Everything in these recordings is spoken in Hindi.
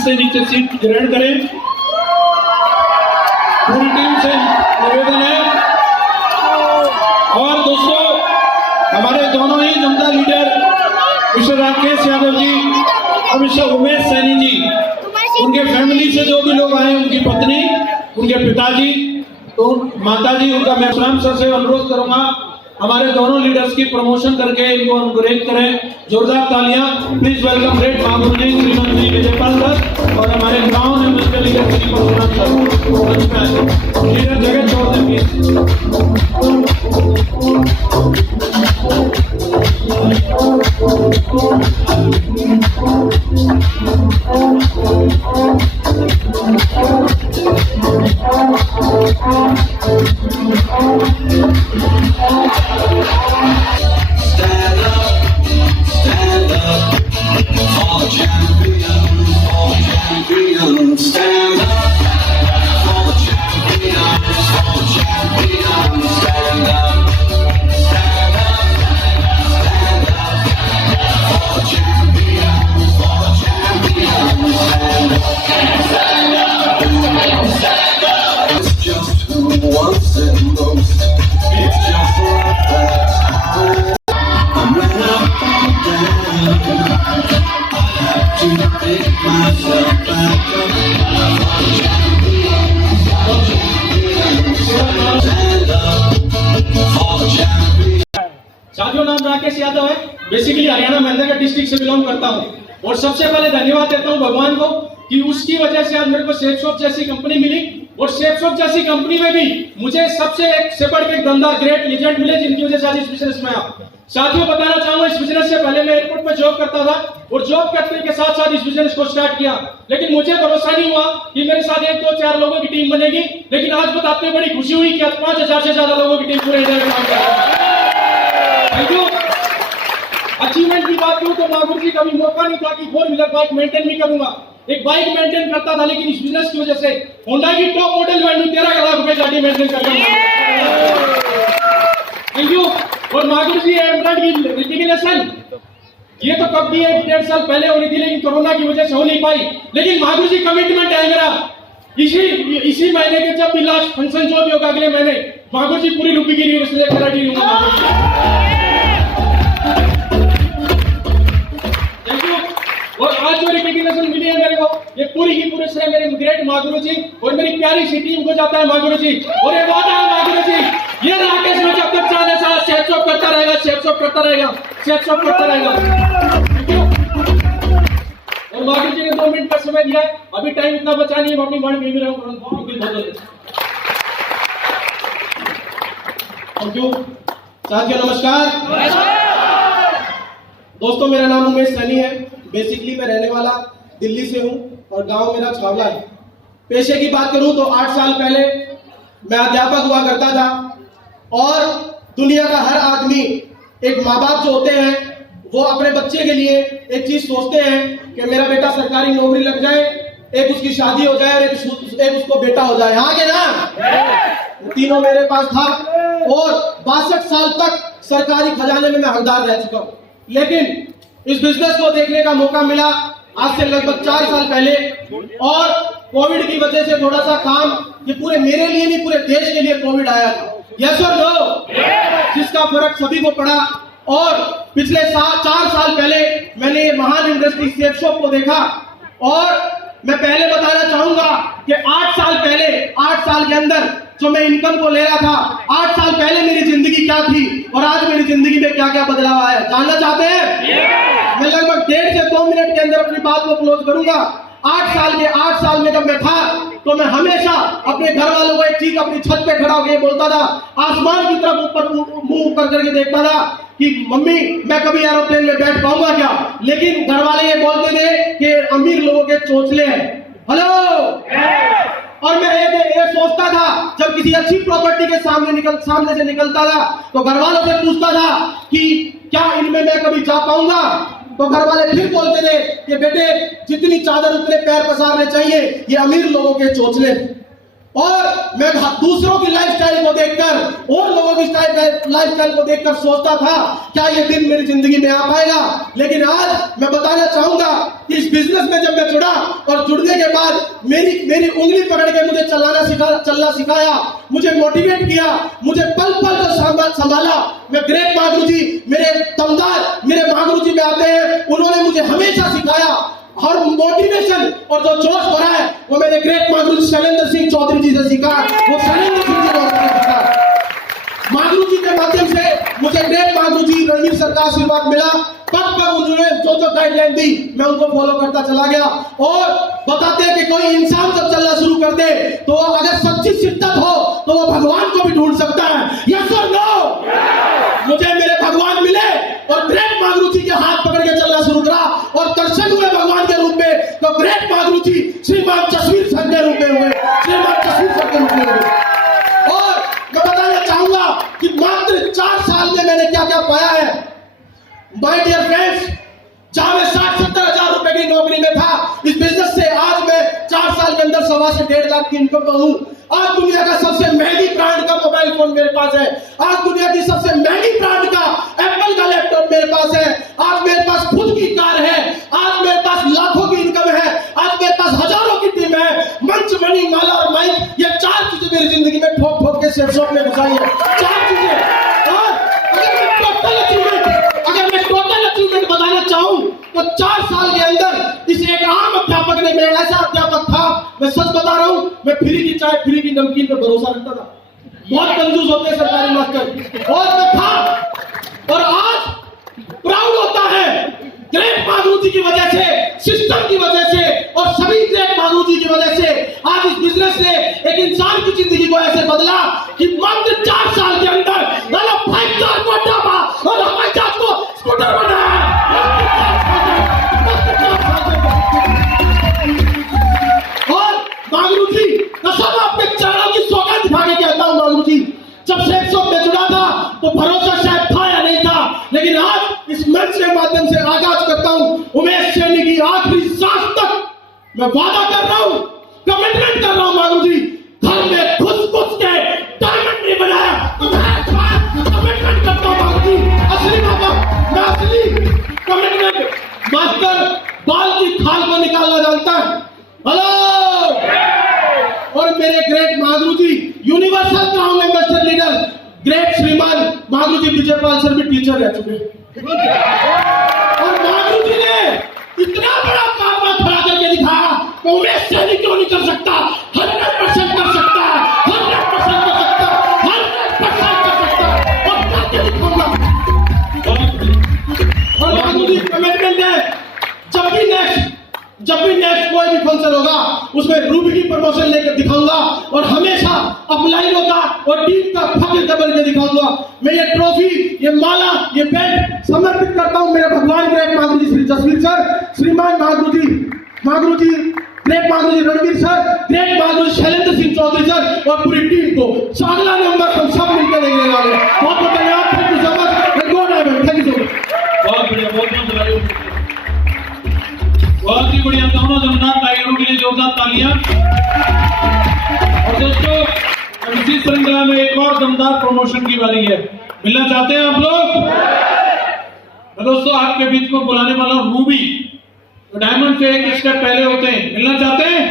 से नीचे सीट ग्रहण करें। पूरी टीम से निवेदन है। और दोस्तों, हमारे दोनों ही जनता लीडर मिस्टर राकेश यादव जी और मिस्टर उमेश सैनी जी, उनके फैमिली से जो भी लोग आए, उनकी पत्नी, उनके पिताजी, तो माता जी, उनका मैं राम सर से अनुरोध करूंगा हमारे दोनों लीडर्स की प्रमोशन करके इनको अनुग्रहित करें। जोरदार तालियां। प्लीज वेलकम ग्रेट मामूल जी, श्रीमान जी विजयपाल सर और हमारे गांव में मुझे leader Shri Parshuram sir. Leader जगह छोड़ देंगे। साथियों, नाम राकेश यादव है। बेसिकली हरियाणा मेहंदीगढ़ डिस्ट्रिक्ट से बिलोंग करता हूँ और सबसे पहले धन्यवाद देता हूँ भगवान को कि उसकी वजह से आज मेरे को शेफ शॉप जैसी कंपनी मिली और शेफ शॉप जैसी कंपनी में भी मुझे सबसे बढ़ के धंधा ग्रेट लीजेंड मिले, जिनकी वजह से आज इस बिजनेस में आप साथियों बताना चाहूंगा। इस बिजनेस से पहले मैं एयरपोर्ट पे जॉब करता था और जॉब करने के साथ साथ इस बिजनेस को स्टार्ट किया, लेकिन मुझे भरोसा नहीं हुआ कि मेरे साथ 1, 2, 4 लोगों की टीम बनेगी। लेकिन आज बताते हुए बड़ी खुशी हुई कि आज 5000 से ज्यादा लोगों की टीम पूरे इंडिया में काम कर रही है। Thank you. अचीवमेंट की बात करूं तो मागुर जी कभी मौका नहीं था कि 4 व्हीलर बाइक मेंटेन भी करूंगा। एक बाइक मेंटेन करता था, लेकिन इस बिजनेस की वजह से होंडा की टॉप मॉडल वैल्यू 13 लाख रुपए गाड़ी मेंटेन कर रहा हूं। Thank you. और मागुर जी एम्ब्रॉयडरी रिकग्निशन ये तो कब भी 1.5 साल पहले होनी थी, लेकिन कोरोना की वजह से हो नहीं पाई। लेकिन मागुर जी कमिटमेंट है मेरा, इसी महीने के जब भी लास्ट फंक्शन जो भी होगा अगले महीने, मागुर जी पूरी रुपये की लेकर रेडी होंगे। और आज जो रिकग्निशन मिली है मेरे को, ये पूरी की पूरी श्रेय मेरे ग्रेट मागुरु जी और मेरी प्यारी सी टीम को जाता है मागुरु जी। और ये वादा है मागुरु जी, ये राकेश में जब तक चाहने साथ शेफ शॉप करता रहेगा, शेफ शॉप करता रहेगा, शेफ शॉप करता रहेगा। और मागुरु जी ने 2 मिनट का समय दिया, अभी टाइम इतना बचा नहीं है, अपनी वाणी में भी रहूं। Thank you. साथियों नमस्कार। दोस्तों, मेरा नाम उमेश सैनी है। बेसिकली मैं रहने वाला दिल्ली से हूं और गांव मेरा छावला है। पेशे की बात करूं तो 8 साल पहले मैं अध्यापक हुआ करता था। और दुनिया का हर आदमी, एक माँ बाप जो होते हैं, वो अपने बच्चे के लिए एक चीज सोचते हैं कि मेरा बेटा सरकारी नौकरी लग जाए, एक उसकी शादी हो जाए और एक उसको बेटा हो जाए। हाँ के ना? तीनों मेरे पास था और 62 साल तक सरकारी खजाने में मैं हकदार रह चुका हूं। लेकिन इस बिजनेस को देखने का मौका मिला आज से लगभग 4 साल पहले, और कोविड की वजह से थोड़ा सा काम, ये पूरे मेरे लिए नहीं पूरे देश के लिए कोविड आया था। यस और नो? जिसका फर्क सभी को पड़ा और पिछले 4 साल पहले मैंने ये महान इंडस्ट्री सेफ शॉप को देखा। और मैं पहले बताना चाहूंगा कि 8 साल के अंदर जो मैं इनकम को ले रहा था, 8 साल पहले मेरी जिंदगी क्या थी और आज मेरी जिंदगी में क्या क्या बदलाव आया, जानना चाहते हैं? मैं लगभग 1.5 से 2 मिनट के अंदर अपनी बात को क्लोज करूंगा। 8 साल में जब मैं था तो मैं हमेशा अपने घर वालों को एक चीज अपनी छत पे खड़ा होकर बोलता था, आसमान की तरफ ऊपर मुंह ऊपर करके देखता था कि मम्मी मैं कभी एरोप्लेन में बैठ पाऊंगा क्या? लेकिन घर वाले ये बोलते थे कि अमीर लोगों के चोंचले हैं। हेलो। और मैं ये सोचता था, जब किसी अच्छी प्रॉपर्टी के सामने से निकलता था तो घर वालों से पूछता था कि क्या इनमें मैं कभी जा पाऊंगा? तो घर वाले फिर बोलते थे कि बेटे जितनी चादर उतने पैर पसारने चाहिए, ये अमीर लोगों के चोंचले। और मैं दूसरों की लाइफस्टाइल को देखकर, और लोगों की लाइफस्टाइल को देखकर सोचता था क्या ये दिन मेरी जिंदगी में आ पाएगा। लेकिन आज मैं बताना चाहूंगा कि इस बिजनेस में जब मैं जुड़ा और जुड़ने के बाद मेरी उंगली पकड़ के मुझे चलना सिखाया, मुझे मोटिवेट किया, मुझे पल पल को संभाला। मैं ग्रेट मागरू जी, मेरे दमदार मेरे मागरू जी में आते हैं, उन्होंने मुझे हमेशा सिखाया। और मोटिवेशन और जो जोश भरा है वो मेरे ग्रेट मागरू शैलेंद्र सिंह चौधरी जी से सीखा। वो शैलेंद्र सिंह जी ने सीखा। मागरू जी के माध्यम से मुझे ग्रेट मागरू जी रणवीर सर का आशीर्वाद मिला। पग उन्होंने जो गाइडलाइन दी मैं उनको फॉलो करता चला गया। और बताते हैं कि कोई इंसान जब चलना शुरू कर दे तो अगर सच्ची शिद्दत हो तो वो भगवान को भी ढूंढ सकता है। यस और नो? मुझे मेरे भगवान मिले और ग्रेट मागरू जी के हाथ पकड़ के चलना शुरू करा और दर्शन हुए भगवान के रूप में। तो ग्रेट मागरू जी श्रीमान जसवीर सर के रूप में हुए, श्रीमान जसवीर सर के रूप में हुए। और मैं बताना चाहूंगा कि मात्र 4 साल में मैंने क्या क्या पाया है। माय डियर फ्रेंड्स, जहां मैं 60-70 हजार रुपए की नौकरी में था, इस बिजनेस से आज मैं 4 साल के अंदर 1.25 से 1.5 लाख की इनकम पर हूं। आज दुनिया का सबसे महंगी ब्रांड का मोबाइल फोन मेरे पास है। आज दुनिया की सबसे महंगी ब्रांड का एप्पल का लैपटॉप मेरे पास है। आज मेरे पास खुद की कार है। आज मेरे पास लाखों की इनकम है। आज मेरे पास हजारों की टीम है। मंच, मनी, माला और माइक, ये 4 चीजें मेरी जिंदगी में ठोक के सेफ शॉप में घुसाई है। 4 चीजें। और अगर मैं टोटल अचीवमेंट बताना चाहूं तो 4 साल के अंदर इस एक आम अध्यापक ने, मेरा ऐसा अध्यापक था, मैं सच बता रहा हूं, मैं फ्री की चाय फ्री की नमकीन पे भरोसा रखता था। बहुत कंजूस होते हैं सरकारी मास्टर, और मैं था। और आज प्राउड होता है ग्रेट मागरू जी की वजह से, सिस्टम की वजह से और सभी ग्रेट मागरू जी की वजह से आज इस बिजनेस ने एक इंसान की जिंदगी को ऐसे बदला कि मात्र 4 साल के अंदर 5 स्टार को ढाबा और हमारे जात को स्कूटर बनाया। और मागरू जी कसम अपने चरणों की सौगंध खा के कहता हूं, मागरू जी जब सेफ शॉप में जुड़ा था तो भरोसा शायद था या नहीं था, लेकिन आज इस मंच के माध्यम से आगाज करता हूं, उमेश सैनी की आखिरी सांस तक मैं वादा कर रहा हूं, कमिटमेंट कर रहा हूं मागरू जी, घर में घुस के डायमंड नहीं बनाया तो मैं कमिटमेंट करता हूं मागरू जी। असली बाबा, मैं असली कमिटमेंट। मास्टर बाल की खाल को निकालना जानता है। हेलो। और मेरे great Magru ji universal crown ambassador leader great Shriman Magru ji Vijaypal sir भी टीचर रह चुके हैं। और मागरू जी ने इतना बड़ा कारनामा खड़ा करके दिखाया तो उमेश सैनी क्यों नहीं कर सकता? 100% कर सकता है, 100% कर सकता है, 100% कर सकता है। और करके दिखाऊंगा। और मागरू जी कमिटमेंट है, जब भी नेक्स्ट कोई भी फंक्शन होगा उसमें रूबी की प्रमोशन लेकर दिखाऊंगा और हमेशा अपलाइनों का और टीम का फख्र दबल के दिखाऊंगा। मैं ये ट्रॉफी, ये माला, ये बेल्ट समर्पित करता हूं मेरे भगवान ग्रेट मागरू जी श्री जसवीर सर, श्रीमान मागरू जी ग्रेट मागरू जी रणवीर सर, ग्रेट मागरू जी शैलेंद्र सिंह चौधरी सर और पूरी टीम को। अगला नंबर हम सब मिलकर देंगे वाले। बहुत बहुत धन्यवाद। Thank you so much. Go diamond. Thank you so much. बहुत बढ़िया, बहुत ही बढ़िया। दोनों दमदार टाइगरों के लिए जोरदार तालियां। और दोस्तों इसी श्रृंखला में एक और दमदार प्रमोशन की बारी है। मिलना चाहते हैं आप लोग? दोस्तों आपके बीच में बुलाने वाला रूबी, तो डायमंड से एक स्टेप पहले होते हैं। मिलना चाहते हैं?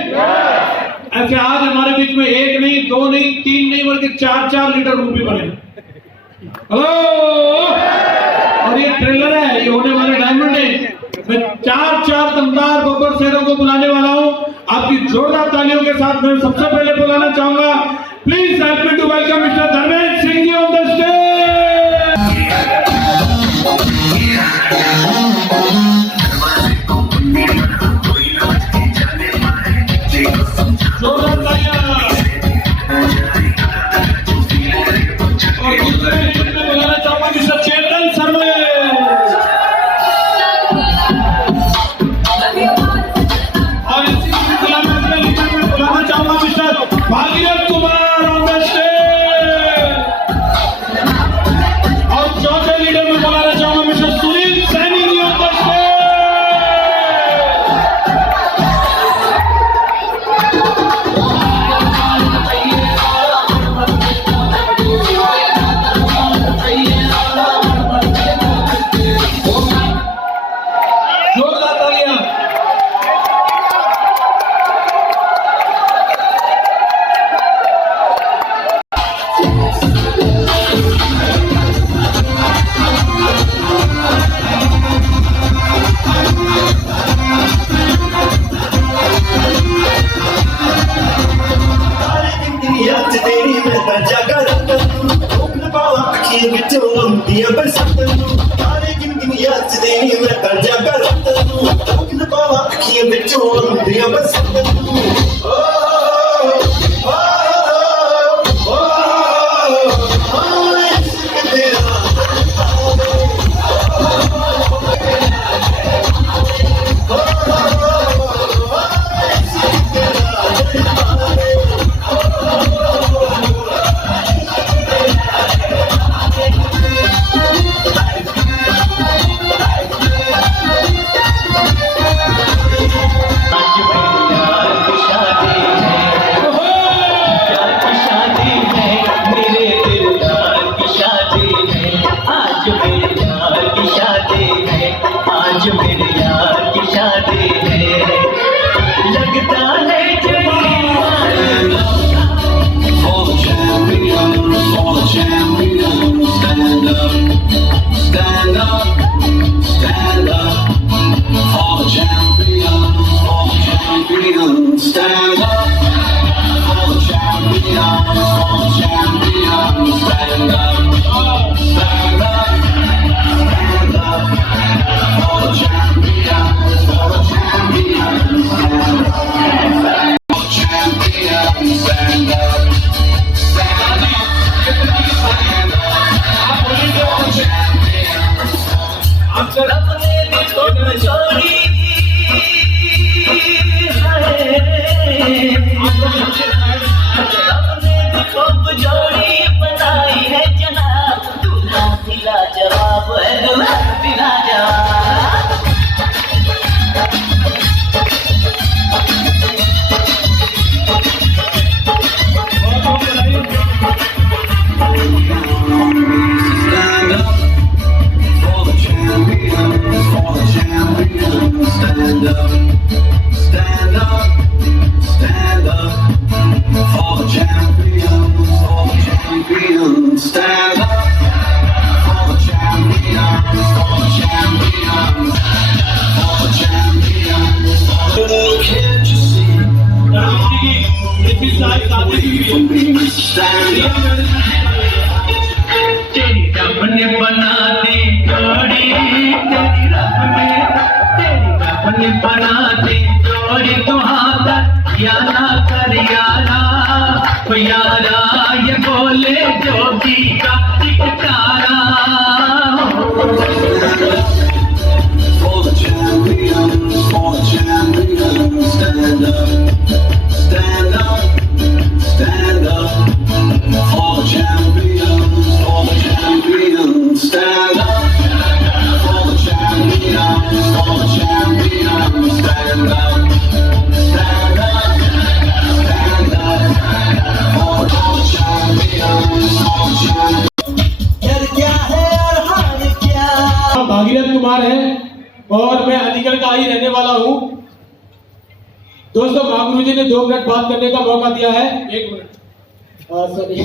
ऐसे आज हमारे बीच में 1 नहीं, 2 नहीं, 3 नहीं, बल्कि 4 लीटर रूबी बने। हेलो। और मैं चार दमदार गोबर शेरों को बुलाने वाला हूं। आपकी जोरदार तालियों के साथ मैं सबसे पहले बुलाना चाहूंगा, please help me to welcome mister Dharmendra Singh ji on the stage. जोरदार तालियां। और दूसरे लीडर में बुलाना चाहूंगा mister Chetan Sharma. Bhagirath Kumar on the stage. और चौथे लीडर में बुलाना चाहूंगा mister Sunil Saini ji on the stage. जोरदार तालियां। तेरी रब ने बना दी जोड़ी, तेरी रब ने बना दी जोड़ी, तू हाथ या ना कर यारा, यारा ये बोले जोगी का टिकटारा। For the champions, stand up, stand up, stand up. For the champions, stand up. For the champions, stand up, stand up, stand up. For the champions, क्या है और हार क्या। भागीरथ कुमार है और मैं अलीगढ़ का ही रहने वाला हूँ। दोस्तों, महागुरु जी ने 2 मिनट बात करने का मौका दिया है। 1 मिनट सॉरी।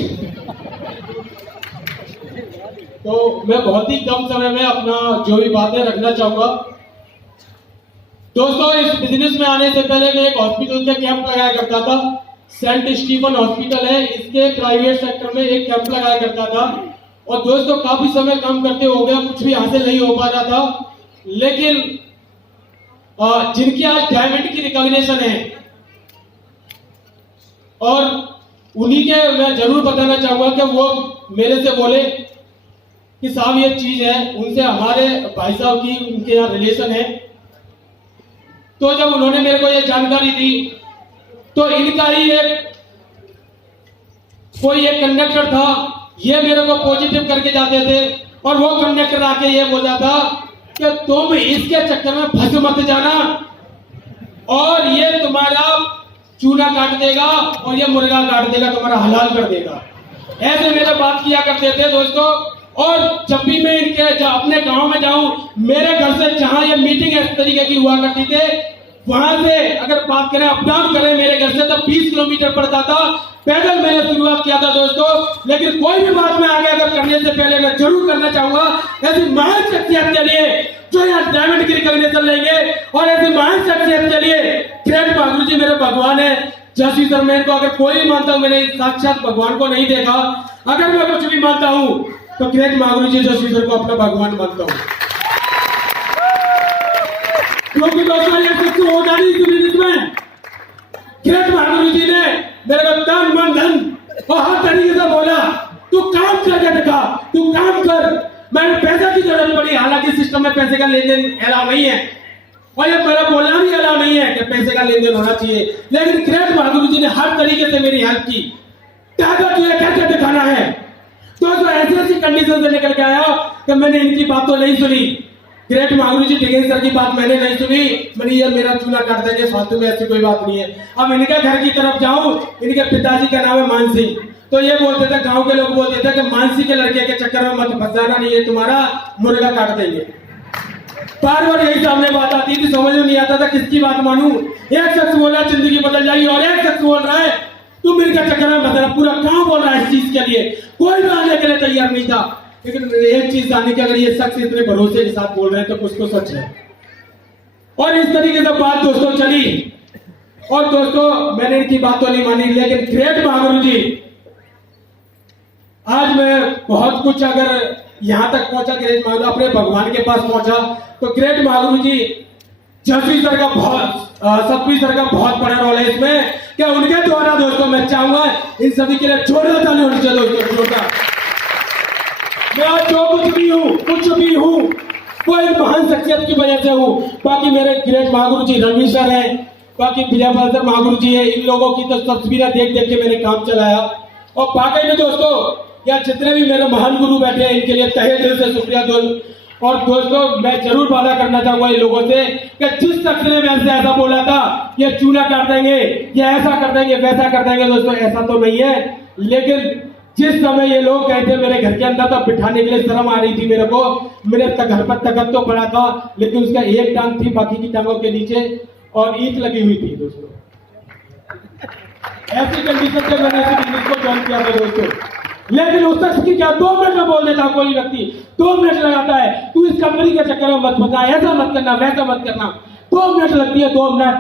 तो मैं बहुत ही कम समय में अपना जो भी बातें रखना चाहूंगा। दोस्तों, इस बिजनेस में आने से पहले मैं एक हॉस्पिटल के कैंप लगाया करता था। सेंट स्टीफन हॉस्पिटल है, इसके प्राइवेट सेक्टर में एक कैंप लगाया करता था। और दोस्तों, काफी समय काम करते हो गया, कुछ भी हासिल नहीं हो पा रहा था। लेकिन जिनकी आज डायमंड की रिकॉग्निशन है, और उन्हीं के मैं जरूर बताना चाहूंगा कि वो मेरे से बोले कि साहब ये चीज है, उनसे हमारे भाई साहब की उनके यहाँ रिलेशन है। तो जब उन्होंने मेरे को ये जानकारी दी, तो इनका ही कोई एक कंडक्टर था, ये मेरे को पॉजिटिव करके जाते थे। और वो कंडक्टर आके ये बोला था कि तुम इसके चक्कर में फंस मत जाना, और ये तुम्हारा चूना काट देगा और ये मुर्गा काट देगा, तुम्हारा हलाल कर देगा। ऐसे मेरे बात किया करते थे दोस्तों। और जब भी मैं इनके अपने गांव में जाऊं, मेरे घर से जहां ये मीटिंग इस तरीके की हुआ करती थे, वहां से अगर बात करें, अप डाउन करें मेरे घर से, तो 20 किलोमीटर पड़ता था। पैदल मैंने शुरुआत किया था दोस्तों। लेकिन कोई भी बात में आगे अगर करने से पहले मैं जरूर करना चाहूंगा, ऐसी महान शख्सियत के लिए जो यहाँ डायमंड की रिकॉग्निशन लेंगे, और ऐसी महान शख्सियत के लिए ग्रेट महागुरु जी मेरे भगवान है। जस्वी सर, मैं इनको अगर कोई भी मानता हूँ, मैंने साक्षात भगवान को नहीं देखा, अगर मैं कुछ भी मानता हूँ तो ग्रेट महागुरु जी जस्वी सर को अपना भगवान मानता हूँ। क्योंकि दोस्तों, ये कुछ होता नहीं इसमें। ग्रेट महागुरु जी ने मेरे को तन मन धन और हर तरीके से बोला, तू काम करके दिखा, तू काम कर। मैंने पैसे की जरूरत पड़ी, हालांकि सिस्टम में पैसे का लेन देन अलाउ नहीं है, और ये मेरा बोलना भी अलाउ नहीं है कि पैसे का लेन देन होना चाहिए। लेकिन ग्रेट महागुरु जी ने हर तरीके से मेरी हेल्प की। ताकत तुझे कैसे दिखाना है। दोस्तों, ऐसी कंडीशन से निकल के आया कि मैंने इनकी बात तो नहीं सुनी। ग्रेट महागुरु जी डिगेन सर की बात मैंने नहीं सुनी। मैंने ये मेरा चूना काट देंगे फालतू में, ऐसी कोई बात नहीं है। अब इनके घर की तरफ जाऊं, इनके पिताजी का नाम है मान सिंह। तो ये बोलते थे, गांव के लोग बोलते थे कि मानसी के लड़के के चक्कर में मत फंस जाना, नहीं है तुम्हारा मुर्गा काट देंगे। बार बार यही सामने बात आती थी, समझ में नहीं आता था किसकी बात मानूं। एक शख्स बोला जिंदगी बदल जाएगी, और एक शख्स बोल रहा है तुम इनके चक्कर में मत। पूरा गांव बोल रहा है इस चीज के लिए, कोई भी आने के लिए तैयार नहीं था। लेकिन एक चीज जाने की, अगर ये शख्स इतने भरोसे के साथ बोल रहे हैं तो कुछ तो सच है। और इस तरीके से बात दोस्तों चली। और दोस्तों, मैंने इनकी बात तो नहीं मानी, लेकिन ग्रेट महागुरु जी, आज मैं बहुत कुछ अगर यहां तक पहुंचा, ग्रेट महागुरु अपने भगवान के पास पहुंचा, तो ग्रेट महागुरु जी जस्वी सर का सतवी सर का बहुत बड़ा रोल है इसमें। क्या उनके द्वारा दोस्तों मैं चाहूंगा इन सभी के लिए जोरदार ताली होनी चाहिए दोस्तों, जोरदार। मैं आज जो कुछ भी हूँ वो एक महान शख्सियत की वजह से हूँ। बाकी मेरे ग्रेट महागुरु जी रणवीर सर हैं, बाकी विजयपाल सर महागुरु जी है। इन लोगों की तो तस्वीरें देख देख के मैंने काम चलाया। और बाकी में दोस्तों, या जितने भी मेरे महान गुरु बैठे हैं, इनके लिए तहे दिल से शुक्रिया दोस्तों। और दोस्तों, मैं जरूर वादा करना चाहूंगा इन लोगों से कि जिस शख्स ने मेरे से ऐसा बोला था, ये चूना काट देंगे, ये ऐसा कर देंगे, वैसा कर देंगे, दोस्तों ऐसा तो नहीं है। लेकिन जिस समय ये लोग गए थे मेरे घर के अंदर, तो बिठाने के लिए शर्म आ रही थी मेरे को। मेरे घर पर तखत तो पड़ा था, लेकिन उसका एक टांग थी, बाकी की टांगों के नीचे और ईंट लगी हुई थी दोस्तों। ऐसी कंडीशन से मैंने इस बिजनेस को ज्वाइन किया था दोस्तों। लेकिन उस शख्स की क्या 2 मिनट में बोल देता कोई व्यक्ति, 2 मिनट लगाता है, तू इस कंपनी के चक्कर में मत फंसा, ऐसा मत करना, वैसा मत करना। 2 मिनट लगती है, 2 मिनट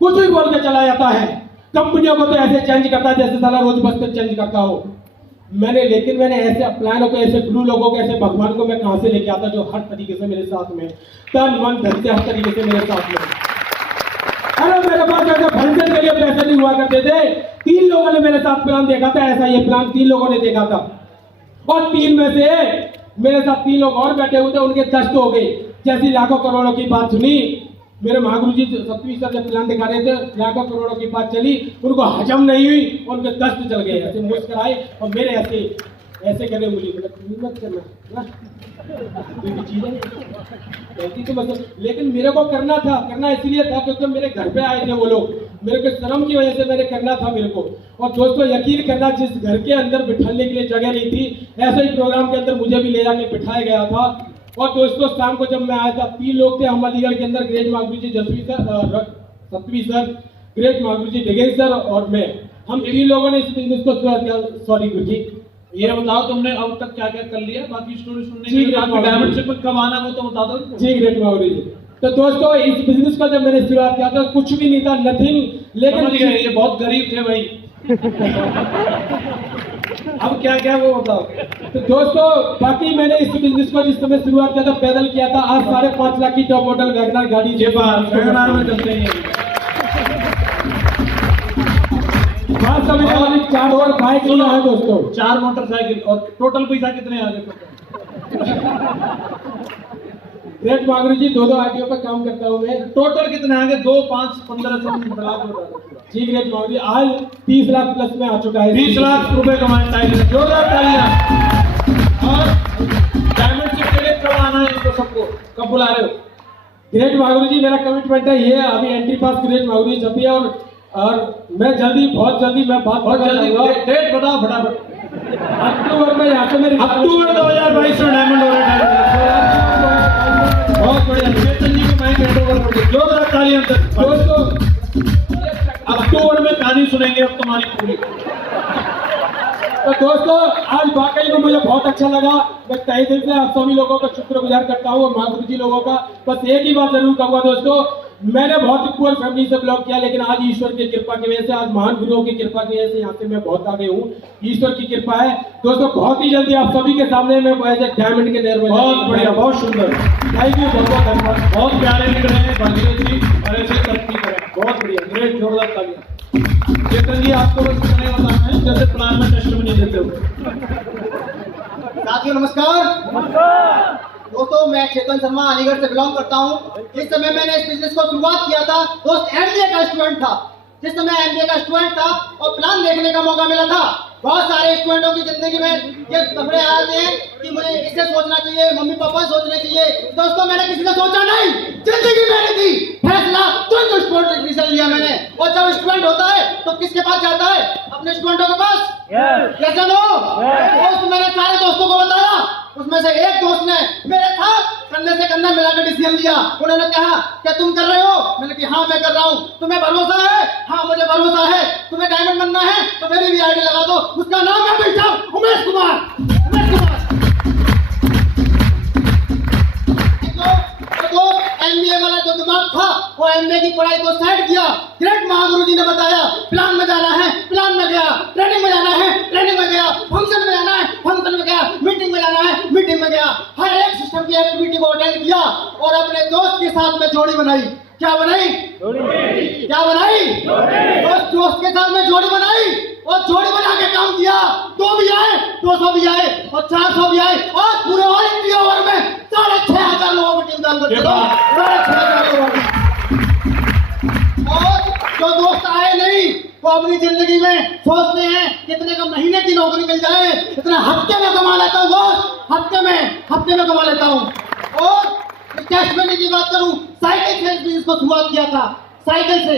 कुछ भी बोल के चला जाता है। कंपनियों को तो ऐसे चेंज करता है जैसे साला रोज बस्तर चेंज करता हो। लेकिन मैंने ऐसे प्लानों को, ऐसे गुरु लोगों को, ऐसे भगवान को मैं कहां से लेके आता, जो हर तरीके से मेरे साथ में, तन मन धन से हर तरीके से मेरे साथ में। अरे मेरे पास ऐसे फंक्शन के लिए पैसे नहीं हुआ करते थे। 3 लोगों ने मेरे साथ प्लान देखा था, ऐसा ये प्लान 3 लोगों ने देखा था। और 3 में से मेरे साथ 3 लोग और बैठे हुए थे, उनके 10 हो गए। जैसी लाखों करोड़ों की बात सुनी, मेरे महागुरु जी सतवी सर जब प्लान दिखा रहे थे, लाखों करोड़ों की बात चली, उनको हजम नहीं हुई, उनके दस्त चल गए। ऐसे मुस्कुराए और मेरे ऐसे करने मुझे मत करना चीजें तो मतलब। लेकिन मेरे को करना इसलिए था क्योंकि मेरे घर पे आए थे वो लोग, मेरे को शर्म की वजह से मैंने करना था मेरे को। और दोस्तों, यकीन करना, जिस घर के अंदर बिठाने के लिए जगह नहीं थी, ऐसे ही प्रोग्राम के अंदर मुझे भी ले जाके बिठाया गया था। और दोस्तों, शाम को जब मैं आया था, 3 लोग थे हम अलीगढ़ के अंदर, ग्रेट महागुरु जी जस्वी सर, सतवी सर, ग्रेट महागुरु जी डिगेन सर और मैं। हम 3 लोगों ने इस बिजनेस को शुरुआत किया। सॉरी गुरु जी, ये बताओ तुमने अब तक क्या क्या कर लिया, बाकी स्टोरी सुनने के लिए। डायमंड शिप में कब आना वो तो बता दो। जी ग्रेट महागुरु जी, तो दोस्तों इस बिजनेस का जब मैंने शुरुआत किया था कुछ भी नहीं था, नथिंग, समझ गए, लेकिन ये बहुत गरीब थे भाई। अब क्या क्या वो बताओ। तो दोस्तों बाकी मैंने इस बिजनेस को जिस समय शुरुआत किया था पैदल किया था, आज 5.5 लाख की टॉप मॉडल वैगनर गाड़ी ये बात वैगनआर में चलते हैं। बात समझने वाली 4 और बाइक सुनो है दोस्तों। 4 मोटरसाइकिल और टोटल पैसा कितने आ गए? ग्रेट मागरू जी 2 आईडियो पर काम करता हूँ मैं। टोटल कितने आ गए? 2, 5, 15 सब लाख बता। जी ग्रेट मागरू जी आज 30 लाख प्लस में आ चुका है। 20 लाख रुपए कमाए टाइगर, जोरदार तालियां। और डायमंड शिप के लिए कब आना है इनको सबको, कब बुला रहे हो? ग्रेट मागरू जी मेरा कमिटमेंट है ये, अभी एंट्री पास ग्रेट मागरू जी छपी है और मैं जल्दी, बहुत जल्दी मैं बहुत जल्दी डेट बताओ फटाफट। अक्टूबर में यहाँ से मेरी अक्टूबर 2022 में डायमंड हो रहा है। बहुत बढ़िया, चेतन जी को माइक हैंड ओवर कर दो, जोरदार तालियां। दोस्तों अक्टूबर में कहानी सुनेंगे अब तुम्हारी पूरी। तो दोस्तों आज वाकई में मुझे बहुत अच्छा लगा। मैं तहे दिल से आप सभी लोगों का शुक्रगुजार करता हूँ और माधुरी जी लोगों का। बस एक ही बात जरूर कहूँगा दोस्तों, मैंने बहुत ही पुअर फैमिली से बिलोंग किया, लेकिन आज ईश्वर की कृपा की वजह से, आज महान गुरुओं की कृपा की वजह से यहाँ पे मैं बहुत आगे हूँ। ईश्वर की कृपा है दोस्तों। बहुत ही जल्दी आप सभी के सामने मैं डायमंड के नेर में। बहुत बढ़िया, बहुत सुंदर, थैंक यू, बहुत बहुत धन्यवाद। बहुत प्यारे लिख रहे हैं भागीरथ जी, और ऐसे तरक्की करें। बहुत बढ़िया, ग्रेट, जोरदार तालियां। चेतन जी आपको बस इतना ही बताना है, जैसे प्लान में टेस्ट में नहीं देते हो। साथियों नमस्कार। दोस्तों मैं चेतन शर्मा अलीगढ़ से बिलोंग करता हूँ। जिस समय मैंने इस बिजनेस को शुरुआत किया था दोस्त एमबीए का स्टूडेंट था। जिस समय एमबीए का स्टूडेंट था और प्लान देखने का मौका मिला था, बहुत सारे स्टूडेंटों की जिंदगी में ये कपड़े आते हैं कि मुझे इससे सोचना चाहिए, मम्मी पापा सोचने चाहिए। दोस्तों मैंने किसी से सोचा नहीं, जिंदगी मैंने दी फैसला, तुरंत स्टूडेंट एडमिशन लिया मैंने। और जब स्टूडेंट होता है तो किसके पास जाता है? अपने स्टूडेंटों के पास। क्या चलो दोस्त, मैंने सारे दोस्तों को बताया, उसमें से एक दोस्त ने मेरे साथ कंधे से कंधा मिलाकर डिसीजन लिया। उन्होंने कहा क्या तुम कर रहे हो? मैंने कहा हाँ मैं कर रहा हूँ। तुम्हें भरोसा है? हाँ मुझे भरोसा है। तुम्हें डायमंड बनना है तो मेरी भी आईडी लगा दो। उसका नाम है भाई साहब उमेश कुमार। उमेश कुमार तो एमबीए वाला जो दिमाग था वो एमबीए की पढ़ाई को साइड किया। ग्रेट महागुरु जी ने बताया प्लान में जाना है, प्लान में गया। ट्रेनिंग में जाना है, ट्रेनिंग में गया। फंक्शन में जाना है, फंक्शन में गया। मीटिंग में जाना है, मीटिंग में गया। हर एक सिस्टम की एक्टिविटी को अटेंड किया और अपने दोस्त के साथ में जोड़ी बनाई। क्या बनाई? क्या बनाई? दोस्त के साथ में जोड़ी बनाई और जोड़ी बना के काम किया। 2 भी आए, 200 भी आए और 400 भी आए और पूरे ऑल इंडिया ओवर में 6,500 लोगों की टीम काम करती है। 6,500 लोगों की। और जो दोस्त आए नहीं वो अपनी जिंदगी में सोचते हैं कितने का महीने की नौकरी मिल जाए, इतना हफ्ते में कमा लेता हूँ दोस्त, हफ्ते में कमा लेता हूँ। और कैश मनी की बात करूं, साइकिल से इस बिजनेस को शुरुआत किया था। साइकिल से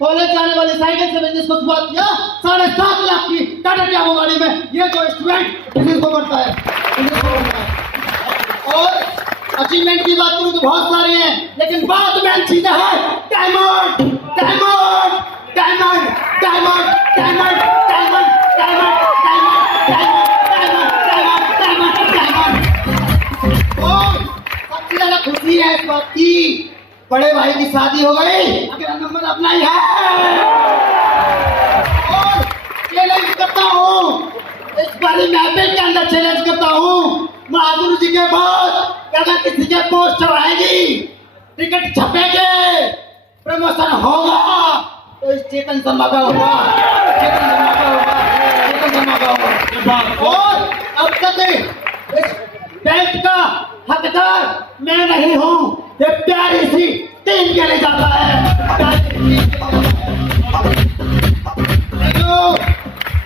कॉलेज जाने वाली साइकिल से बिजनेस को शुरुआत किया। 7.5 लाख की टाटा टियागो गाड़ी में ये जो स्टूडेंट बिजनेस को करता है। और अचीवमेंट की बात करूं तो बहुत सारी हैं, लेकिन बात में चीजें है diamond diamond diamond diamond diamond diamond diamond diamond diamond diamond. और सबसे ज्यादा खुशी है इस बात की, बड़े भाई की शादी हो गई, अगला नंबर अपना ही है। और चैलेंज करता हूँ इस बारी महफिल के अंदर, चैलेंज करता हूँ महागुरु जी के बाद अगर किसी के पोस्टर आएगी, टिकट छपेंगे, प्रमोशन होगा तो इस चेतन शर्मा का होगा, चेतन शर्मा का होगा, चेतन शर्मा का होगा। और अब तक इस बेल्ट का हकदार मैं नहीं हूँ, ये प्यारी सी टीम के लिए जाता है।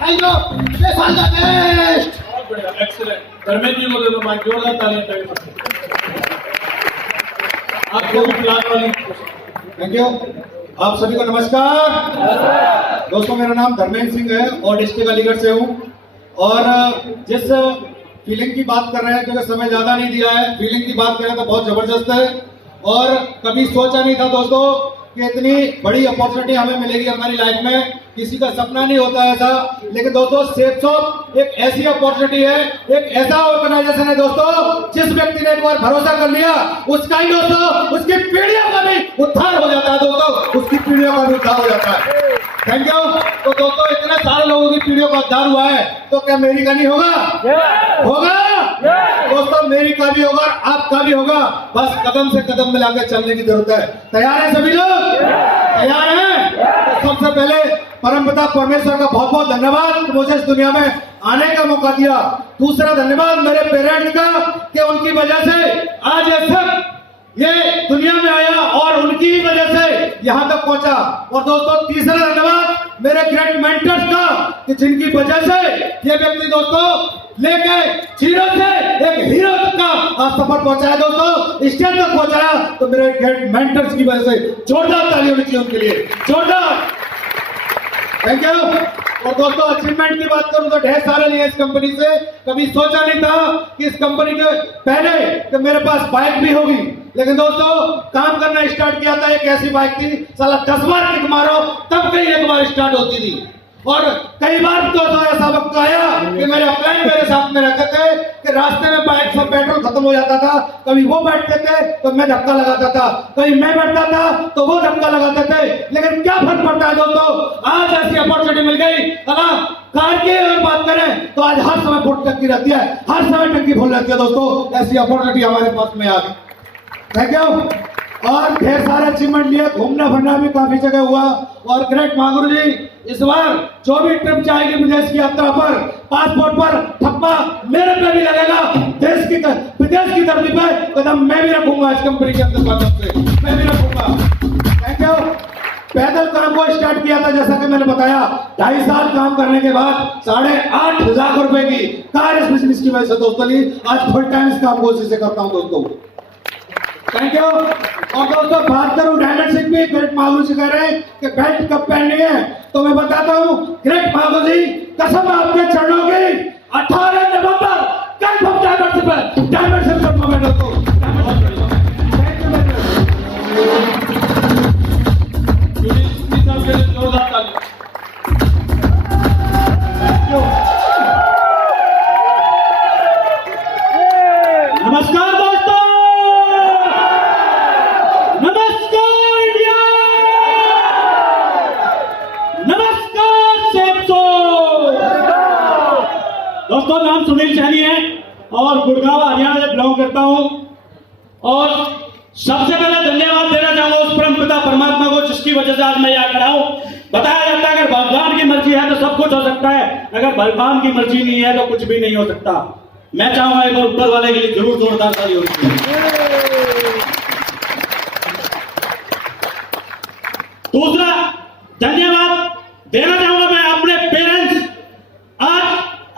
Thank you, this all the best. बहुत बढ़िया, एक्सीलेंट। धर्मेंद्र जी को दे दो माइक, जोरदार तालियां। आपको भी प्लान वाली। Thank you. आप सभी को नमस्कार। दोस्तों मेरा नाम धर्मेंद्र सिंह है और डिस्ट्रिक्ट अलीगढ़ से हूँ। और जिस फीलिंग की बात कर रहे हैं, क्योंकि समय ज्यादा नहीं दिया है, फीलिंग की बात करें तो बहुत जबरदस्त है। और कभी सोचा नहीं था दोस्तों कि इतनी बड़ी अपॉर्चुनिटी हमें मिलेगी हमारी लाइफ में, किसी का सपना नहीं होता ऐसा। लेकिन दोस्तों सेफ शॉप एक ऐसी अपॉर्चुनिटी है, एक ऐसा ऑर्गेनाइजेशन है दोस्तों, जिस व्यक्ति ने एक बार भरोसा कर लिया उसका ही दोस्तों उसकी पीढ़ियों का भी उद्धार हो जाता है दोस्तों, उसकी पीढ़ियों का भी उद्धार हो जाता है। Thank you. तो दोस्तों इतने सारे लोगों की पीढ़ियों का उद्धार हुआ है, तो क्या मेरी का नहीं होगा? होगा दोस्तों, मेरी का भी होगा, आपका भी होगा। बस कदम से कदम मिलाकर चलने की जरूरत है। तैयार है सभी लोग? तैयार हैं? तो सबसे पहले परमपिता परमेश्वर का बहुत बहुत धन्यवाद मुझे इस दुनिया में आने का मौका दिया। दूसरा धन्यवाद मेरे पेरेंट्स का कि उनकी वजह से आज ये सब ये दुनिया में आया और उनकी ही वजह से यहाँ तक पहुंचा। और दोस्तों तीसरा धन्यवाद मेरे ग्रेट मेंटर्स का कि जिनकी वजह से ये व्यक्ति दोस्तों लेके जीरो से एक हीरो तक का आज सफर पहुंचाया दोस्तों, स्टेज तक पहुंचाया। तो मेरे ग्रेट मेंटर्स की वजह से जोरदार ताली होनी चाहिए उनके लिए, जोरदार। Thank you. और दोस्तों अचीवमेंट की बात करूं तो ढेर सारे लिए इस कंपनी से। कभी सोचा नहीं था कि इस कंपनी के पहले कि मेरे पास बाइक भी होगी, लेकिन दोस्तों काम करना स्टार्ट किया था, एक ऐसी बाइक थी साला 10 बार किक मारो तब कहीं एक बार स्टार्ट होती थी। और कई बार तो ऐसा वक्त आया कि मेरे अपलाइन मेरे साथ में रहते थे कि रास्ते में बाइक से पेट्रोल खत्म हो जाता था, कभी वो बैठते थे तो मैं धक्का लगाता था, कभी मैं बैठता था तो वो धक्का लगाते थे। लेकिन क्या फर्क पड़ता है दोस्तों, आज ऐसी अपॉर्चुनिटी मिल गई है ना। कार की अगर बात करें तो आज हर समय फुल टंकी रहती है, हर समय टंकी फुल रहती है दोस्तों। ऐसी अपॉर्चुनिटी हमारे पास में आ गई। Thank you. और ढेर सारे अचीवमेंट लिए, घूमना फिरना भी काफी जगह हुआ। और ग्रेट महागुरु जी इस बार जो भी ट्रिप जाएगी विदेश की यात्रा पर, पासपोर्ट पर ठप्पा मेरे पे भी लगेगा, देश की विदेश की धरती पे कदम मैं भी रखूंगा इस कंपनी के अंदर से, मैं भी रखूंगा। Thank you. पैदल काम को स्टार्ट किया था जैसा कि मैंने बताया, 2.5 साल काम करने के बाद 8.5 लाख रुपए की कार इस बिजनेस की वजह से दोस्तों ली। आज फुल टाइम इस काम को इसी से करता हूं दोस्तों। Thank you. और दोस्तों बात करूं डायमंड सिंह भी, ग्रेट महागुरु जी कह रहे हैं कि बेल्ट कब पहननी है, तो मैं बताता हूं ग्रेट महागुरु जी कसम आपके चरणों की 18 नवंबर कल डायमंड सिंह टूर्नामेंट दोस्तों। जोरदार ताली। नमस्कार दोस्तों, नमस्कार इंडिया, नमस्कार सेप्सो। दोस्तों नाम सुनील सैनी है और गुड़गांव हरियाणा से बिलोंग करता हूं। और सबसे पहले धन्यवाद देना चाहूंगा उस परमपिता परमात्मा को जिसकी वजह से आज मैं यहाँ खड़ा हूं। बताया जाता है अगर भगवान की मर्जी है तो सब कुछ हो सकता है, अगर भगवान की मर्जी नहीं है तो कुछ भी नहीं हो सकता। मैं चाहूंगा एक बार ऊपर वाले के लिए जरूर जोरदार ताली होनी चाहिए। दूसरा धन्यवाद देना चाहूंगा मैं अपने पेरेंट्स। आज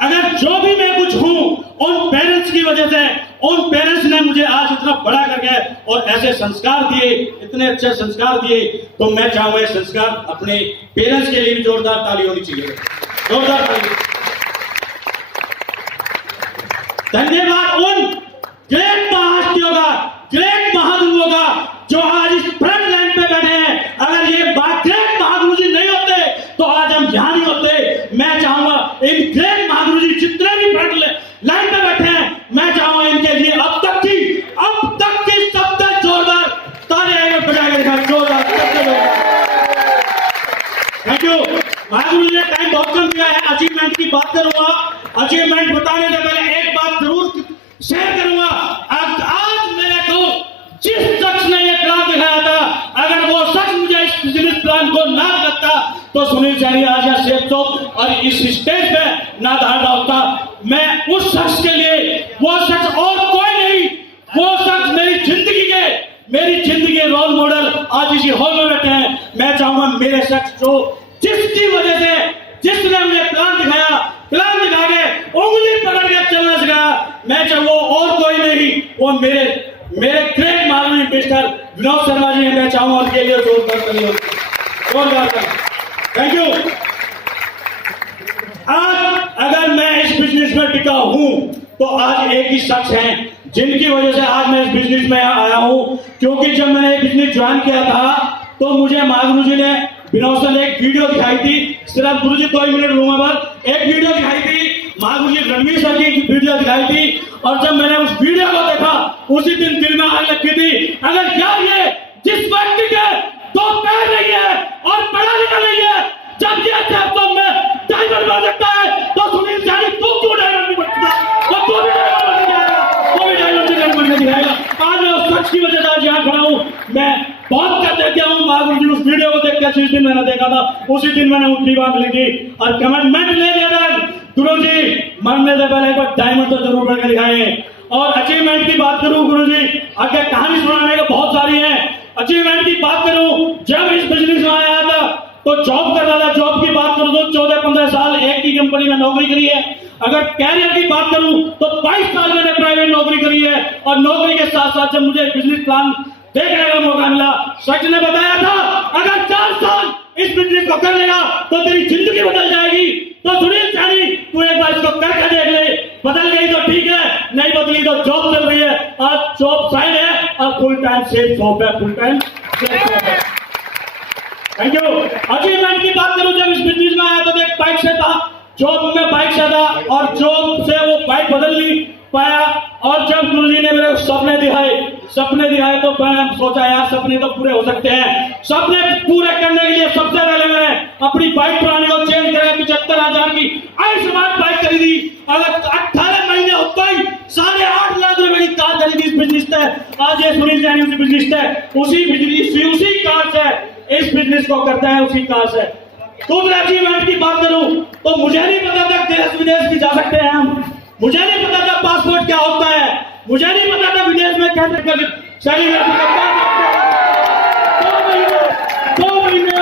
अगर जो भी मैं कुछ हूं उन पेरेंट्स की वजह से, उन पेरेंट्स ने मुझे आज इतना बड़ा करके और ऐसे संस्कार दिए, इतने अच्छे संस्कार दिए, तो मैं चाहूंगा संस्कार अपने पेरेंट्स के लिए भी जोरदार ताली होनी चाहिए, जोरदार ताली। धन्यवाद उन ग्रेट महाहस्तियों का, ग्रेट महागुरुओं का जो आज इस फ्रंट लाइन पे बैठे हैं। अगर ये ग्रेट महागुरु जी नहीं होते तो आज हम यहां नहीं होते। मैं चाहूंगा इन ग्रेट महागुरु जी जितने भी फ्रंट लाइन पे बैठे हैं, मैं चाहूंगा इनके लिए अब तक की सबसे जोरदार तालियां बजाकर दिखाएं, जोरदार। Thank you. महागुरु जी ने टाइम बहुत कम दिया है, अचीवमेंट की बात करूंगा। अचीवमेंट बताने से पहले एक बात जरूर शेयर करूंगा। आज मेरे को जिस शख्स ने ये प्लान दिखाया था, अगर वो शख्स मुझे इस बिजनेस प्लान को ना करता तो सुनील सैनी आज यहाँ सेफ चौक और इस स्टेज पे ना धारणा होता। मैं उस शख्स के लिए, वो शख्स और कोई नहीं, वो शख्स मेरी जिंदगी रोल मॉडल आज इसी हॉल में बैठे हैं। मैं चाहूंगा मेरे शख्स जो जिसकी वजह से, जिसने मुझे प्लान दिखाया, प्लान दिखा के उंगली पकड़ के चलना सिखाया, मैं चाहूंगा और कोई नहीं, वो मेरे ग्रेट महागुरु मिस्टर विनोद शर्मा जी हैं। मैं चाहूंगा उनके लिए जोरदार तालियां, जोरदार तालियां। Thank you. आज अगर मैं इस बिजनेस में टिका हूं तो आज एक ही शख्स हैं जिनकी वजह से आज मैं इस बिजनेस में आया हूं। क्योंकि जब मैंने बिजनेस ज्वाइन किया था तो मुझे महागुरु जी ने विनोसन एक वीडियो दिखाई थी, सिर्फ गुरु जी 2 मिनट लूंगा बस, एक वीडियो दिखाई थी, महागुरु जी रणवीर सर की वीडियो दिखाई थी, और जब मैंने उस वीडियो को देखा उसी दिन दिल में आग लगी थी, अगर क्या ये जिस व्यक्ति के 2 पैर नहीं है और पढ़ा लिखा नहीं है, जब ये तो में डायमंड बन सकता है, तो सुनील जानी तू क्यों डायमंड नहीं बन सकता, और तू भी डायमंड बन जाएगा, वो भी डायमंड बन के दिखाएगा। आज मैं उस सच की वजह से आज यहाँ खड़ा हूँ। मैं बहुत कहते क्या हूँ, महागुरु जी उस वीडियो को देख के जिस दिन मैंने देखा था उसी दिन मैंने उनकी बात ली थी और कमिटमेंट ले लिया था, गुरु जी मरने से पहले एक बार डायमंड तो जरूर बन के दिखाएं। और अचीवमेंट की बात करूं गुरु जी, आगे कहानी सुनाने को बहुत सारी है। अचीवमेंट की बात करूं, जब इस बिजनेस में आया था तो जॉब कर रहा था, जॉब की बात करूं तो 14-15 साल एक ही कंपनी में नौकरी करी है। अगर कैरियर की बात करूं तो 22 साल मैंने प्राइवेट नौकरी करी है, और नौकरी के साथ साथ जब मुझे बिजनेस प्लान देखने का मौका मिला, सच ने बताया था अगर 4 साल इस बिजनेस को कर लेगा तो तेरी जिंदगी बदल जाएगी। तो सुनील जानी तू एक बार इसको करके देख ले, बदल गई तो ठीक है, नहीं बदली तो जॉब चल रही है, आज जॉब साइड है और फुल टाइम सेफ जॉब है, फुल टाइम सेफ जॉब है। Thank you. अचीवमेंट की बात करूं, जब इस बिजनेस में आया तो एक बाइक से था, जॉब में बाइक से था और जॉब से वो बाइक बदल नहीं पाया, और जब गुरुजी ने मेरे सपने दिखाए तो मैं सोचा यार सपने तो पूरे हो सकते हैं। सपने पूरे करने के लिए सबसे पहले मैंने अपनी बाइक पुरानी को चेंज करा, 75,000 की आयुष्मान बाइक खरीदी, अगर 18 महीने होता ही 8.5 लाख रुपए की कार खरीदी इस बिजनेस से। आज ये सुनील जानी उसी बिजनेस है, उसी कार से इस बिजनेस को करता है, उसी कार से। दूसरे अचीवमेंट की बात करूं तो मुझे नहीं पता था देश विदेश भी जा सकते हैं हम, मुझे नहीं पता था पासपोर्ट क्या होता है, मुझे नहीं पता था विदेश में कैसे सेलिब्रेशन करते हैं। 2 महीने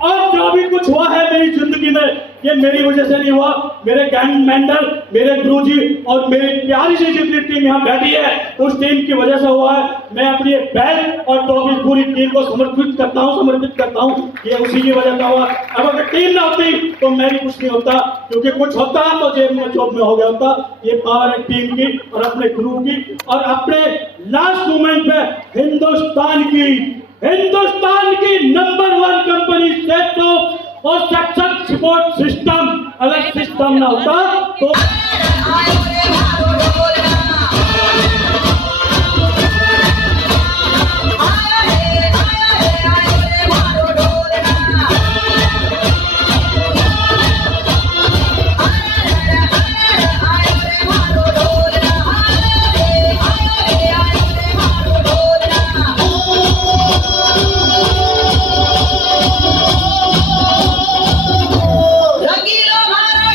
और जो भी कुछ हुआ है मेरी जिंदगी में, ये मेरी वजह से नहीं हुआ, मेरे गैंग मेंटर, मेरे गुरुजी और मेरी प्यारी सी जितनी टीम यहाँ बैठी है उस टीम की वजह से हुआ है। मैं अपनी बैल और ट्रॉफी पूरी टीम को समर्पित करता हूँ, ये उसी की वजह से हुआ। अब अगर टीम ना होती तो मैं भी कुछ नहीं होता, क्योंकि कुछ होता तो जेब में जॉब में हो गया होता। ये पावर है टीम की और अपने गुरु की, और अपने लास्ट मोमेंट पे हिंदुस्तान की नंबर 1 कंपनी सेट्रो और सक्सेस सपोर्ट सिस्टम, अगर सिस्टम ना होता तो रंगीलो मारो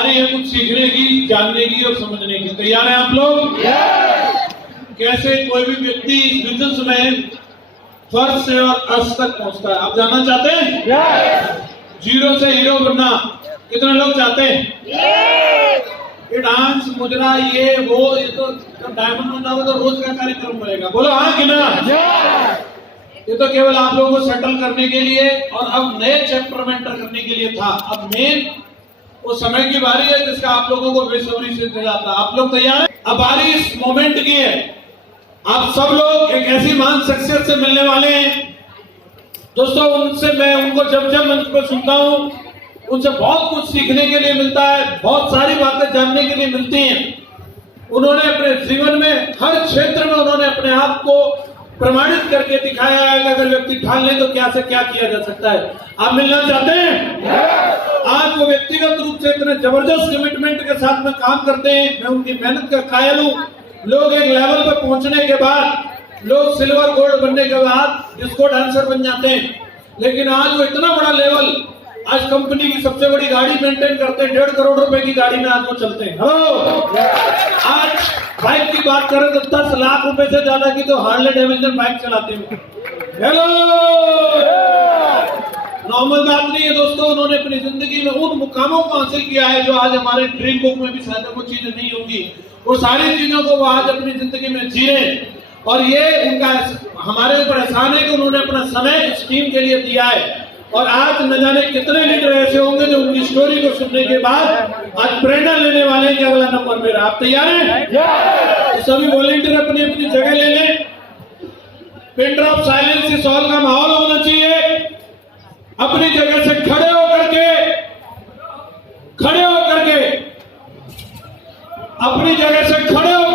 बारी है कुछ सीखने की, जानने की और समझने की। तैयार हैं आप लोग? कैसे कोई भी व्यक्ति इस बिजनेस में फर्स्ट से और अर्श तक पहुंचता है, आप जानना चाहते हैं? जीरो से हीरो बनना कितने लोग चाहते हैं? ये डांस मुजरा ये वो, ये तो डायमंड बनना हो तो रोज का कार्यक्रम बनेगा। बोलो हाँ कि ना? ये तो केवल आप लोगों को सेटल करने के लिए और अब नए चैप्टर में एंटर करने के लिए था। अब मेन वो समय की बारी है जिसका आप लोगों को बेसब्री से इंतजार था। आप लोग तैयार हैं? अब बारी इस मोमेंट की है। आप सब लोग एक ऐसी महान शख्सियत से मिलने वाले हैं दोस्तों। उनसे मैं उनको जब जब मंच पर सुनता हूँ उनसे बहुत कुछ सीखने के लिए मिलता है, बहुत सारी बातें जानने के लिए मिलती हैं। उन्होंने अपने जीवन में हर क्षेत्र में उन्होंने अपने आप को प्रमाणित करके दिखाया है कि अगर व्यक्ति ठान ले तो क्या से क्या किया जा सकता है। आप मिलना चाहते हैं? आज वो व्यक्तिगत रूप से इतने जबरदस्त कमिटमेंट के साथ में काम करते हैं, मैं उनकी मेहनत का कायल हूँ। लोग एक लेवल पर पहुंचने के बाद, लोग सिल्वर गोल्ड बनने के बाद डिस्को डांसर बन जाते हैं, लेकिन आज वो इतना बड़ा लेवल, आज कंपनी की सबसे बड़ी गाड़ी मेंटेन करते हैं, 1.5 करोड़ रुपए की गाड़ी में आज वो चलते हैं। हेलो, आज बाइक की बात करें तो 10 लाख रुपए से ज्यादा की तो हार्ले डेविडसन बाइक चलाते हैं। हेलो, नॉर्मल बात नहीं है दोस्तों। उन्होंने अपनी जिंदगी में उन मुकामों को हासिल किया है जो आज हमारे ड्रीम बुक में भी शायद वो चीजें नहीं होंगी। वो सारी चीजों को वो आज अपनी जिंदगी में जी रहे हैं और ये उनका हमारे ऊपर एहसान है कि उन्होंने अपना समय इस टीम के लिए दिया है। और आज न जाने कितने लीडर ऐसे होंगे जो उनकी स्टोरी को सुनने के बाद आज प्रेरणा लेने वाले हैं कि अगला नंबर मेरा। आप तैयार हैं? तो सभी वॉलंटियर अपनी अपनी जगह ले लें। पिन ड्रॉप साइलेंस इस हॉल का माहौल होना चाहिए। अपनी जगह से खड़े होकर के अपनी जगह से खड़े हो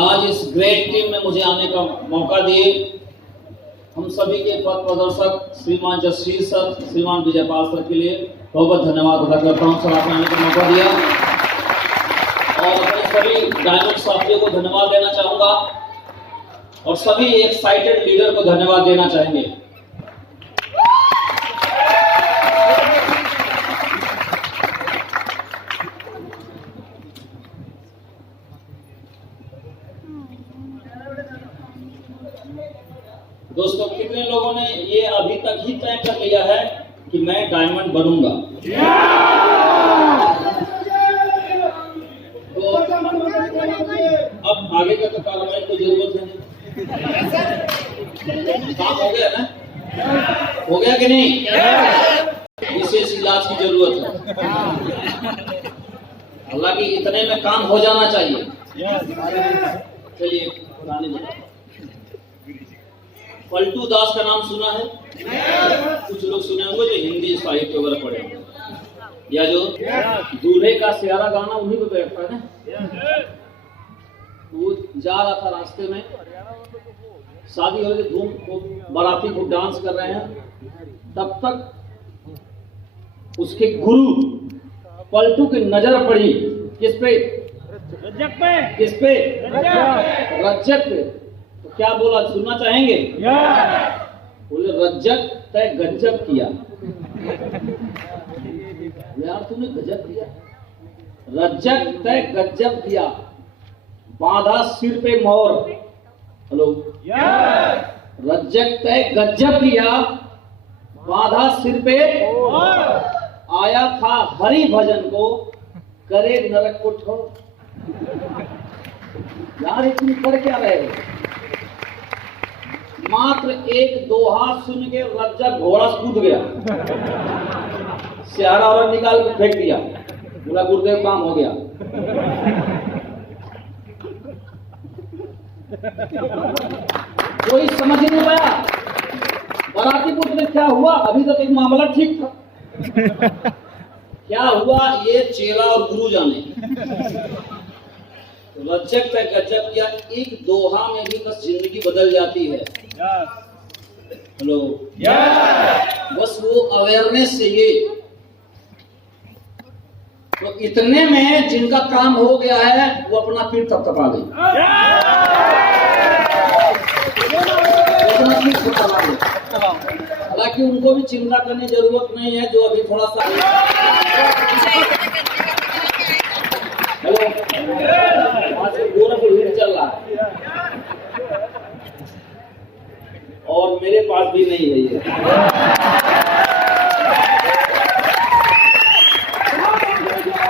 आज इस ग्रेट टीम में मुझे आने का मौका दिए। हम सभी के पथ प्रदर्शक श्रीमान जसवीर सर, श्रीमान विजयपाल सर के लिए बहुत बहुत धन्यवाद अदा करता हूँ। सर आपने आने का मौका दिया और अपने सभी डायमंड साथियों को धन्यवाद देना चाहूँगा और सभी एक्साइटेड लीडर को धन्यवाद देना चाहेंगे। दोस्तों, कितने लोगों ने ये अभी तक ही तय कर लिया है कि मैं डायमंड बनूंगा? तो अब आगे का तो कार्रवाई की जरूरत है नहीं। काम हो गया ना? हो गया कि नहीं? विशेष इलाज की जरूरत है। हालांकि इतने में काम हो जाना चाहिए। चलिए पुराने बताओ। पलटू दास का नाम सुना है? कुछ लोग सुने होंगे जो हिंदी साहित्य वगैरह पढ़े होंगे, या जो दूल्हे का सियारा गाना उन्हीं पे बैठता है ना। वो जा रहा था रास्ते में, शादी हो रही, धूम को बाराती को डांस कर रहे हैं, तब तक उसके गुरु पलटू की नजर पड़ी किस पे? रज्जक पे। किस पे? रज्जक पे। तो क्या बोला, सुनना चाहेंगे? बोले रज्जक तय गजब किया। यार तुमने गजब किया। रज्जक तय गजब किया, बांधा सिर पे मोर। हेलो, रज्जक तय गज्जब किया, बांधा सिर पे, आया था हरि भजन को, करे नरक को ठो। यार तुम कर क्या रहे हो? मात्र एक दोहा सुन के रज्जक घोड़ा कूद गया, सियारा और निकाल के फेंक दिया, बोला गुरुदेव काम हो गया। कोई समझ नहीं पाया बाराती पुत्र में क्या हुआ। अभी तक एक मामला ठीक था, क्या हुआ ये चेला और गुरु जाने। रज्जक तक गज्जब किया, एक दोहा में भी बस जिंदगी बदल जाती है। हेलो, बस वो अवेयरनेस चाहिए। तो इतने में जिनका काम हो गया है वो अपना पीठ थपथपा गई, अपना पीठ थपथपा गई। हालांकि उनको भी चिंता करने की जरूरत नहीं है, जो अभी थोड़ा सा हेलो वहां से गोरखपुर हिट चल रहा है और मेरे पास भी नहीं है ये।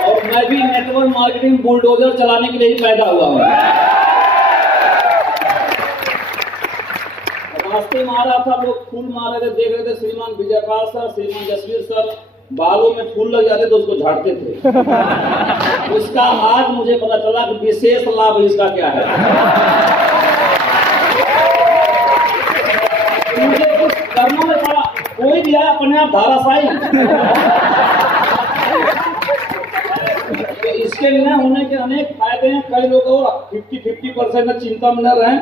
और मैं भी नेटवर्क मार्केटिंग बुलडोजर चलाने के लिए ही पैदा हुआ हूँ। रास्ते में आ रहा था, लोग फूल मार रहे थे, देख रहे थे श्रीमान विजयपाल सर, श्रीमान जसवीर सर बालों में फूल लग जाते तो उसको झाड़ते थे। उसका आज मुझे पता चला कि विशेष लाभ इसका क्या है। मुझे कुछ करना में पड़ा, कोई भी आया अपने आप धाराशाही। तो इसके न होने के अनेक फायदे हैं। कई लोग और 50-50% चिंता में न रहें,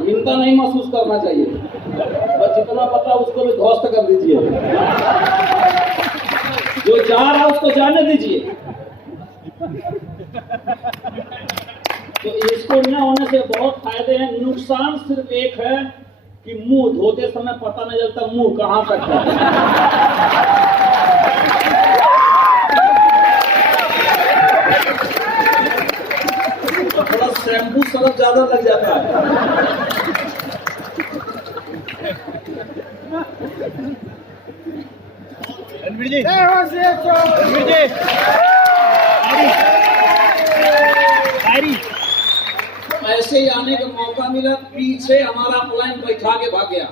चिंता नहीं महसूस करना चाहिए, बस जितना पता उसको भी ध्वस्त कर दीजिए, जो जा रहा है उसको जाने दीजिए। तो इसको न होने से बहुत फायदे हैं। नुकसान सिर्फ एक है कि मुंह धोते समय पता नहीं चलता मुंह कहां तक है। थोड़ा शैम्पू सरफ ज्यादा लग जाता है। ऐसे ही आने का मौका मिला, पीछे हमारा प्लान बैठा के भाग गया।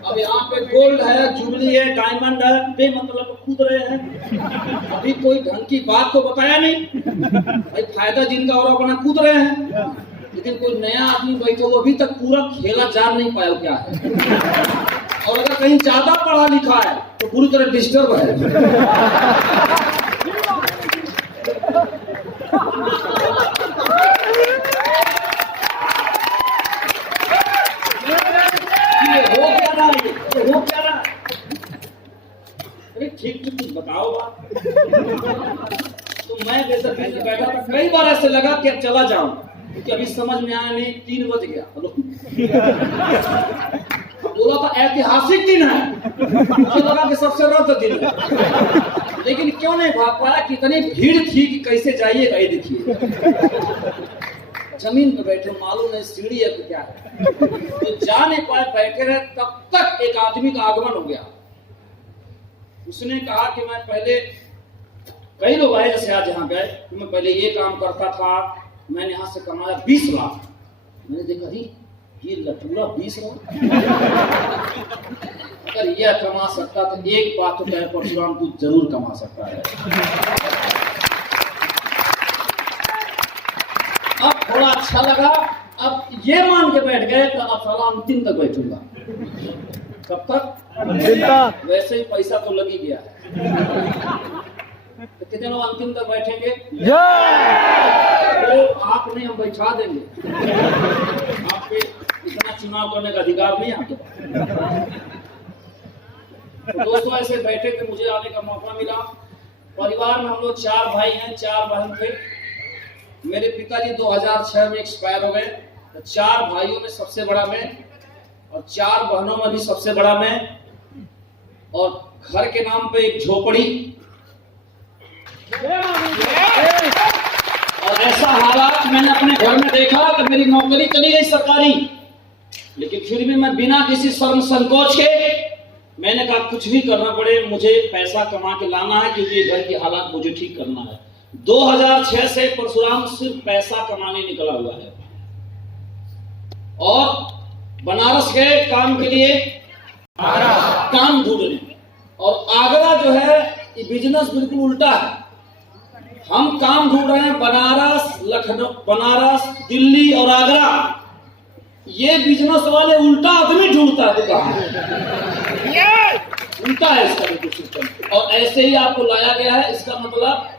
अब यहाँ पे गोल्ड है, जुबली है, डायमंड है, बेमतलब कूद रहे हैं। अभी कोई ढंग की बात तो बताया नहीं भाई, फायदा जिनका और अपना कूद रहे हैं। लेकिन कोई नया आदमी बैठे, वो अभी तक पूरा खेला जान नहीं पाया क्या है। और अगर कहीं ज्यादा पढ़ा लिखा है तो पूरी तरह डिस्टर्ब है। हो क्या रहा? अरे ठीक कुछ बताओ बात। तो मैं जैसा बैठा था, कई बार ऐसे लगा कि अब चला जाऊं, क्योंकि अभी समझ में आया नहीं, 3 बज गया। बोला था ऐतिहासिक दिन है, मुझे लगा कि सबसे रद्द दिन है, लेकिन क्यों नहीं भाग पाया। कितनी भीड़ थी कि कैसे जाइएगा। ये देखिए जमीन पे बैठे, मालूम नहीं सीढ़ी है तो क्या है, तो जा नहीं पाए, बैठे रहे। तब तक एक आदमी का आगमन हो गया। उसने कहा कि मैं पहले, कई लोग आए जैसे आज यहाँ गए, कि मैं पहले ये काम करता था, मैंने यहाँ से कमाया 20 लाख। मैंने देखा ये लटूरा 20 लाख, अगर यह कमा सकता तो एक बात तो कहे परशुराम तू जरूर कमा सकता है। अब थोड़ा अच्छा लगा, अब ये मान के बैठ गए तो अब साला अंतिम तक बैठूंगा। कब तक? वैसे ही पैसा तो लग ही गया है, तो कितने लोग अंतिम तक बैठेंगे? तो आप नहीं, हम बैठा देंगे। आपके इतना चुनाव करने का अधिकार नहीं आपके पास। तो दोस्तों ऐसे बैठे थे, मुझे आने का मौका मिला। परिवार में हम लोग 4 भाई हैं, 4 बहन थे। मेरे पिताजी 2006 में एक्सपायर हो गए। तो 4 भाइयों में सबसे बड़ा मैं, और 4 बहनों में भी सबसे बड़ा मैं। और घर के नाम पे एक झोपड़ी, और ऐसा हालात मैंने अपने घर में देखा कि मेरी नौकरी चली गई सरकारी, लेकिन फिर भी मैं बिना किसी शर्म संकोच के मैंने कहा कुछ भी करना पड़े, मुझे पैसा कमा के लाना है, क्योंकि घर की हालात मुझे ठीक करना है। 2006 से परशुराम सिर्फ पैसा कमाने निकला हुआ है और बनारस गए काम के लिए, काम ढूंढने। और आगरा जो है ये बिजनेस बिल्कुल उल्टा है। हम काम ढूंढ रहे हैं बनारस, लखनऊ, बनारस, दिल्ली और आगरा। ये बिजनेस वाले उल्टा आदमी ढूंढता है दुकान, उल्टा है इसका बिल्कुल सिस्टम। और ऐसे ही आपको लाया गया है। इसका मतलब